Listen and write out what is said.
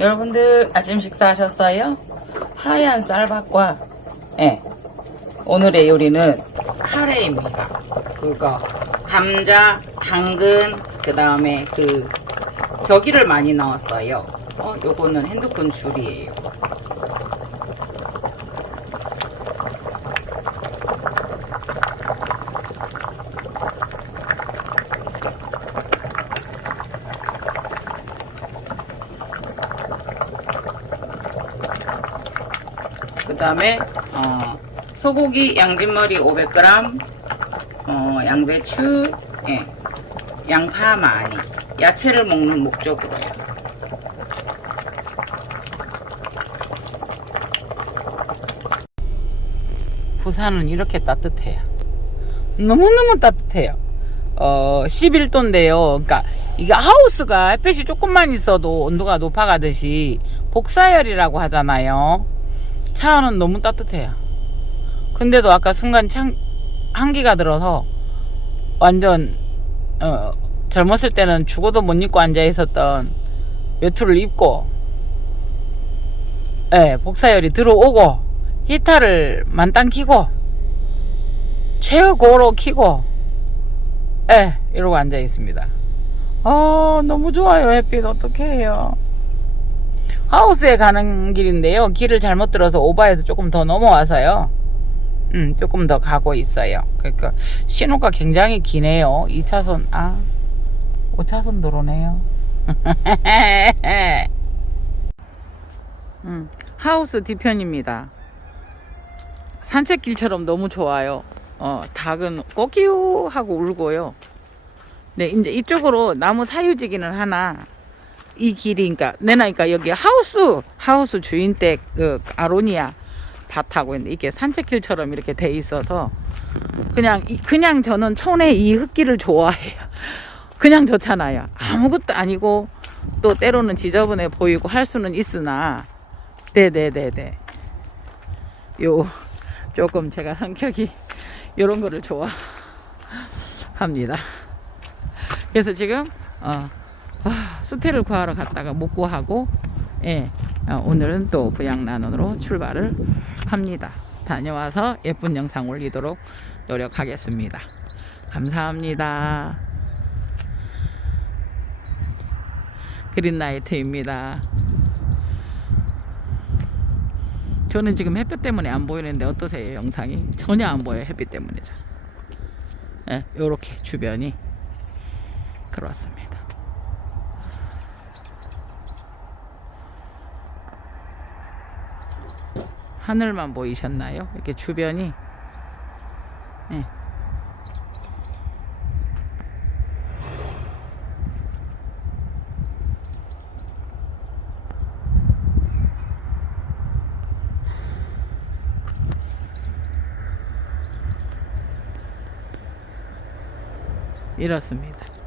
여러분들 아침 식사하셨어요? 하얀 쌀밥과 예. 오늘의 요리는 카레입니다. 그거 감자, 당근, 그 다음에 그 저기를 많이 넣었어요. 어, 요거는 핸드폰 줄이에요. 그 다음에 어, 소고기 양진머리 500g 어, 양배추 예, 양파 많이. 야채를 먹는 목적으로요. 부산은 이렇게 따뜻해요. 너무너무 따뜻해요. 어 11도인데요. 그러니까 이게 하우스가 햇빛이 조금만 있어도 온도가 높아가듯이 복사열이라고 하잖아요 차원은 너무 따뜻해요. 근데도 아까 순간 창, 한기가 들어서 완전 어, 젊었을 때는 죽어도 못 입고 앉아 있었던 외투를 입고 예, 복사열이 들어오고 히터를 만땅 키고 최고로 키고 예, 이러고 앉아 있습니다. 아, 너무 좋아요. 햇빛 어떻게 해요? 하우스에 가는 길인데요. 길을 잘못 들어서 오바해서 조금 더 넘어와서요. 음, 조금 더 가고 있어요. 그러니까 신호가 굉장히 기네요. 2차선, 아, 5차선 도로네요. 음, 하우스 뒤편입니다. 산책길처럼 너무 좋아요. 어, 닭은 꼬끼우 하고 울고요. 네, 이제 이쪽으로 나무 사유지기는 하나 이 길이 그러니까 내나니까 여기 하우스 하우스 주인 댁그 아로니아 밭하고 있는데 이게 산책길처럼 이렇게 돼 있어서 그냥 이- 그냥 저는 촌의 이 흙길을 좋아해요. 그냥 좋잖아요. 아무것도 아니고 또 때로는 지저분해 보이고 할 수는 있으나 네네네네 요 조금 제가 성격이 요런 거를 좋아합니다. 그래서 지금 어 아, 수태를 구하러 갔다가 못 구하고 예, 어, 오늘은 또 부양란원으로 출발을 합니다. 다녀와서 예쁜 영상 올리도록 노력하겠습니다. 감사합니다. 그린라이트입니다. 저는 지금 햇볕 때문에 안 보이는데 어떠세요 영상이? 전혀 안 보여요 햇빛 때문에죠. 예, 요렇게 주변이 그렇습니다. 하늘만 보이셨나요? 이렇게 주변이 예. 이렇습니다.